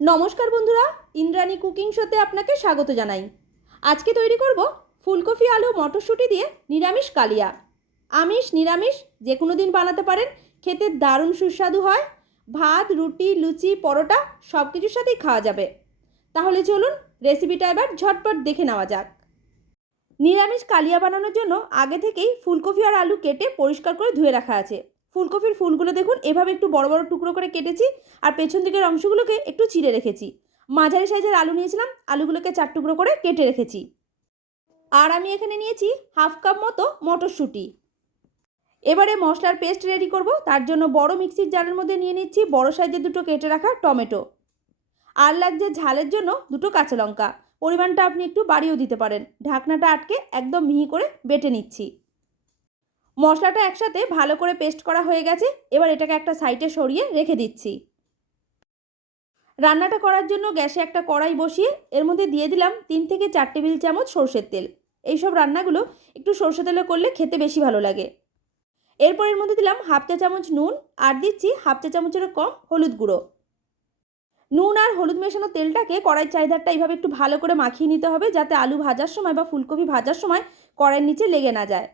নমস্কার বন্ধুরা, ইন্দ্রাণী কুকিং শোতে আপনাকে স্বাগত জানাই। আজকে তৈরি করব ফুলকপি, আলু, মটরশুঁটি দিয়ে নিরামিষ কালিয়া। আমিষ, নিরামিষ যে কোনো দিন বানাতে পারেন, খেতে দারুণ সুস্বাদু হয়। ভাত, রুটি, লুচি, পরোটা সব কিছুর সাথেই খাওয়া যাবে। তাহলে চলুন রেসিপিটা এবার ঝটপট দেখে নেওয়া যাক। নিরামিষ কালিয়া বানানোর জন্য আগে থেকেই ফুলকপি আর আলু কেটে পরিষ্কার করে ধুয়ে রাখা আছে। ফুলকপির ফুলগুলো দেখুন, এভাবে একটু বড় বড় টুকরো করে কেটেছি আর পেছন দিকের অংশগুলোকে একটু চিড়ে রেখেছি। মাঝারি সাইজের আলু নিয়েছিলাম, আলুগুলোকে চার টুকরো করে কেটে রেখেছি। আর আমি এখানে নিয়েছি হাফ কাপ মতো মটরশুঁটি। এবারে মশলার পেস্ট রেডি করব, তার জন্য বড় মিক্সির জারের মধ্যে নিয়ে নিচ্ছি বড় সাইজের দুটো কেটে রাখা টমেটো। আর লাগছে ঝালের জন্য দুটো কাঁচা লঙ্কা। পরিমাণটা আপনি একটু বাড়িয়েও দিতে পারেন। ঢাকনাটা আটকে একদম মিহি করে বেটে নিচ্ছি। মশলাটা একসাথে ভালো করে পেস্ট করা হয়ে গেছে। এবার এটাকে একটা সাইডে সরিয়ে রেখে দিচ্ছি। রান্নাটা করার জন্য গ্যাসে একটা কড়াই বসিয়ে এর মধ্যে দিয়ে দিলাম তিন থেকে চার টেবিল চামচ সর্ষের তেল। এইসব রান্নাগুলো একটু সর্ষে তেলে করলে খেতে বেশি ভালো লাগে। এরপর এর মধ্যে দিলাম হাফ চা চামচ নুন আর দিচ্ছি হাফ চা চামচেরও কম হলুদ গুঁড়ো। নুন আর হলুদ মেশানো তেলটাকে কড়াইয়ের চাহিদারটা এইভাবে একটু ভালো করে মাখিয়ে নিতে হবে যাতে আলু ভাজার সময় বা ফুলকপি ভাজার সময় কড়াইয়ের নিচে লেগে না যায়।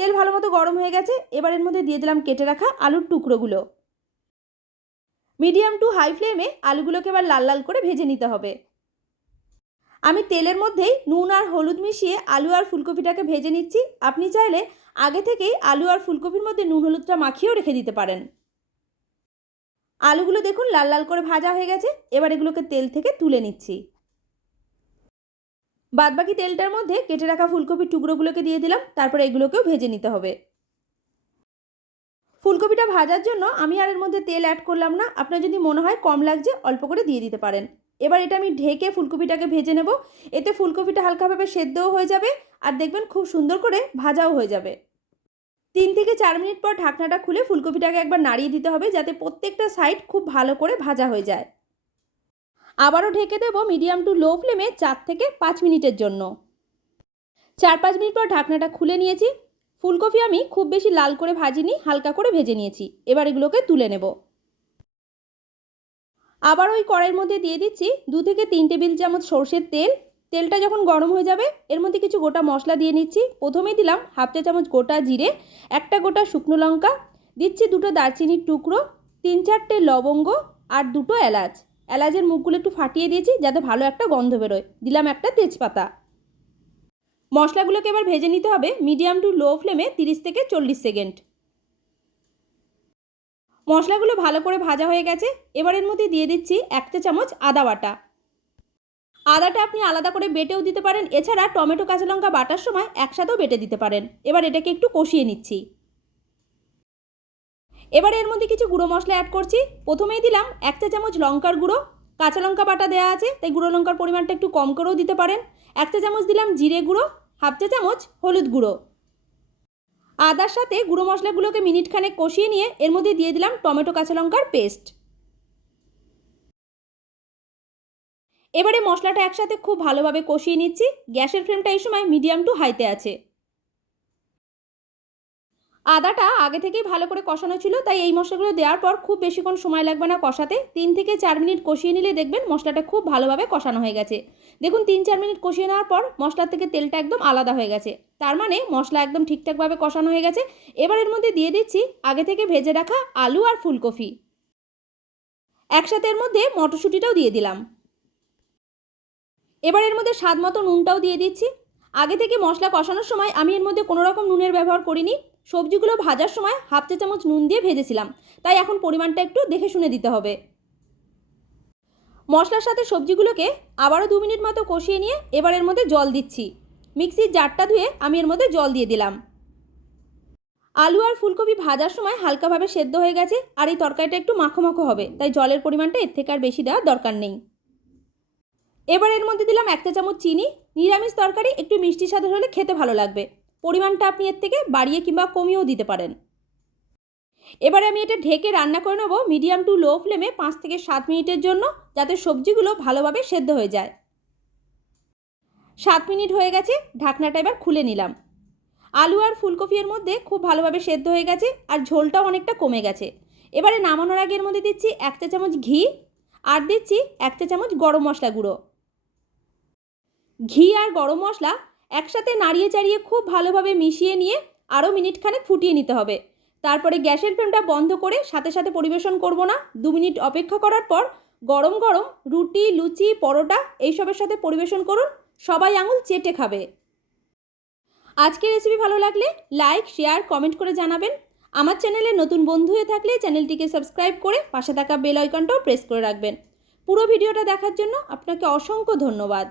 তেল ভালো মতো গরম হয়ে গেছে, এবার এর মধ্যে দিয়ে দিলাম কেটে রাখা আলুর টুকরোগুলো। মিডিয়াম টু হাই ফ্লেমে আলুগুলোকে এবার লাল লাল করে ভেজে নিতে হবে। আমি তেলের মধ্যেই নুন আর হলুদ মিশিয়ে আলু আর ফুলকপিটাকে ভেজে নিচ্ছি। আপনি চাইলে আগে থেকেই আলু আর ফুলকপির মধ্যে নুন হলুদটা মাখিয়েও রেখে দিতে পারেন। আলুগুলো দেখুন লাল লাল করে ভাজা হয়ে গেছে, এবার এগুলোকে তেল থেকে তুলে নিচ্ছি। বাদবাকি তেলটার মধ্যে কেটে রাখা ফুলকপির টুকরোগুলোকে দিয়ে দিলাম, তারপরে এগুলোকেও ভেজে নিতে হবে। ফুলকপিটা ভাজার জন্য আমি আর এর মধ্যে তেল অ্যাড করলাম না। আপনার যদি মনে হয় কম লাগছে, অল্প করে দিয়ে দিতে পারেন। এবার এটা আমি ঢেকে ফুলকপিটাকে ভেজে নেব। এতে ফুলকপিটা হালকাভাবে সেদ্ধও হয়ে যাবে আর দেখবেন খুব সুন্দর করে ভাজাও হয়ে যাবে। তিন থেকে চার মিনিট পর ঢাকনাটা খুলে ফুলকপিটাকে একবার নাড়িয়ে দিতে হবে যাতে প্রত্যেকটা সাইড খুব ভালো করে ভাজা হয়ে যায়। আবারও ঢেকে দেব মিডিয়াম টু লো ফ্লেমে চার থেকে পাঁচ মিনিটের জন্য। চার পাঁচ মিনিট পর ঢাকনাটা খুলে নিয়েছি। ফুলকপি আমি খুব বেশি লাল করে ভাজিনি, হালকা করে ভেজে নিয়েছি। এবার এগুলোকে তুলে নেব। আবার ওই কড়াইয়ের মধ্যে দিয়ে দিচ্ছি দু থেকে তিন টেবিল চামচ সর্ষের তেল। তেলটা যখন গরম হয়ে যাবে, এর মধ্যে কিছু গোটা মশলা দিয়ে নিচ্ছি। প্রথমে দিলাম হাফ চা চামচ গোটা জিরে, একটা গোটা শুকনো লঙ্কা, দিচ্ছি দুটো দারচিনির টুকরো, তিন চারটে লবঙ্গ আর দুটো এলাচ। এলাচের মুখগুলো একটু ফাটিয়ে দিয়েছি যাতে ভালো একটা গন্ধ বেরোয়। দিলাম একটা তেজপাতা। মশলাগুলোকে এবার ভেজে নিতে হবে মিডিয়াম টু লো ফ্লেমে তিরিশ থেকে চল্লিশ সেকেন্ড। মশলাগুলো ভালো করে ভাজা হয়ে গেছে। এবার এর মধ্যে দিয়ে দিচ্ছি এক চা চামচ আদা বাটা। আদাটা আপনি আলাদা করে বেটেও দিতে পারেন। এছাড়া টমেটো কাঁচা লঙ্কা বাটার সময় একসাথেও বেটে দিতে পারেন। এবার এটাকে একটু কষিয়ে নিচ্ছি। এবার এর মধ্যে কিছু গুঁড়ো মশলা অ্যাড করছি। প্রথমেই দিলাম এক চা চামচ লঙ্কার গুঁড়ো। কাঁচা লঙ্কা বাটা দেওয়া আছে, তাই গুঁড়ো লঙ্কার পরিমাণটা একটু কম করেও দিতে পারেন। এক চা চামচ দিলাম জিরে গুঁড়ো, হাফ চা চামচ হলুদ গুঁড়ো। আদার সাথে গুঁড়ো মশলাগুলোকে মিনিট খানেক কষিয়ে নিয়ে এর মধ্যে দিয়ে দিলাম টমেটো কাঁচা লঙ্কার পেস্ট। এবারে মশলাটা একসাথে খুব ভালোভাবে কষিয়ে নিচ্ছি। গ্যাসের ফ্লেমটা এই সময় মিডিয়াম টু হাইতে আছে। আদাটা আগে থেকেই ভালো করে কষানো ছিল, তাই এই মশলাগুলো দেওয়ার পর খুব বেশিক্ষণ সময় লাগবে না কষাতে। তিন থেকে চার মিনিট কষিয়ে নিলে দেখবেন মশলাটা খুব ভালোভাবে কষানো হয়ে গেছে। দেখুন, তিন চার মিনিট কষিয়ে নেওয়ার পর মশলার থেকে তেলটা একদম আলাদা হয়ে গেছে। তার মানে মশলা একদম ঠিকঠাকভাবে কষানো হয়ে গেছে। এবার এর মধ্যে দিয়ে দিচ্ছি আগে থেকে ভেজে রাখা আলু আর ফুলকপি। একসাথে এর মধ্যে মটরশুঁটিটাও দিয়ে দিলাম। এবার এর মধ্যে স্বাদ মতো নুনটাও দিয়ে দিচ্ছি। আগে থেকে মশলা কষানোর সময় আমি এর মধ্যে কোনো রকম নুনের ব্যবহার করিনি। সবজিগুলো ভাজার সময় হাফ চা চামচ নুন দিয়ে ভেজেছিলাম। তাই এখন পরিমাণটা একটু দেখে শুনে দিতে হবে। মশলার সাথে সবজিগুলোকে আবারও দু মিনিট মতো কষিয়ে নিয়ে এবার এর মধ্যে জল দিচ্ছি। মিক্সির জারটা ধুয়ে আমি এর মধ্যে জল দিয়ে দিলাম। আলু আর ফুলকপি ভাজার সময় হালকাভাবে সেদ্ধ হয়ে গেছে আর এই তরকারিটা একটু মাখো মাখো হবে, তাই জলের পরিমাণটা এর থেকে আর বেশি দেওয়ার দরকার নেই। এবার এর মধ্যে দিলাম এক চা চামচ চিনি। নিরামিষ তরকারি একটু মিষ্টি স্বাদের হলে খেতে ভালো লাগবে। পরিমাণটা আপনি এর থেকে বাড়িয়ে কিংবা কমিয়েও দিতে পারেন। এবারে আমি এটা ঢেকে রান্না করে নেব মিডিয়াম টু লো ফ্লেমে পাঁচ থেকে সাত মিনিটের জন্য, যাতে সবজিগুলো ভালোভাবে সেদ্ধ হয়ে যায়। সাত মিনিট হয়ে গেছে, ঢাকনাটা এবার খুলে নিলাম। আলু আর ফুলকপি এর মধ্যে খুব ভালোভাবে সেদ্ধ হয়ে গেছে আর ঝোলটাও অনেকটা কমে গেছে। এবারে নামানোর আগে এর মধ্যে দিচ্ছি এক চা চামচ ঘি আর দিচ্ছি এক চা চামচ গরম মশলা গুঁড়ো। ঘি আর গরম মশলা একসাথে নাড়িয়ে চাড়িয়ে খুব ভালোভাবে মিশিয়ে নিয়ে আরও মিনিটখানেক ফুটিয়ে নিতে হবে। তারপরে গ্যাসের ফ্লেমটা বন্ধ করে সাথে সাথে পরিবেশন করব না। দু মিনিট অপেক্ষা করার পর গরম গরম রুটি, লুচি, পরোটা এইসবের সাথে পরিবেশন করুন। সবাই আঙুল চেটে খাবে। আজকের রেসিপি ভালো লাগলে লাইক শেয়ার কমেন্ট করে জানাবেন। আমার চ্যানেলে নতুন বন্ধু হয়ে থাকলে চ্যানেলটিকে সাবস্ক্রাইব করে পাশে থাকা বেল আইকনটাও প্রেস করে রাখবেন। পুরো ভিডিওটা দেখার জন্য আপনাকে অসংখ্য ধন্যবাদ।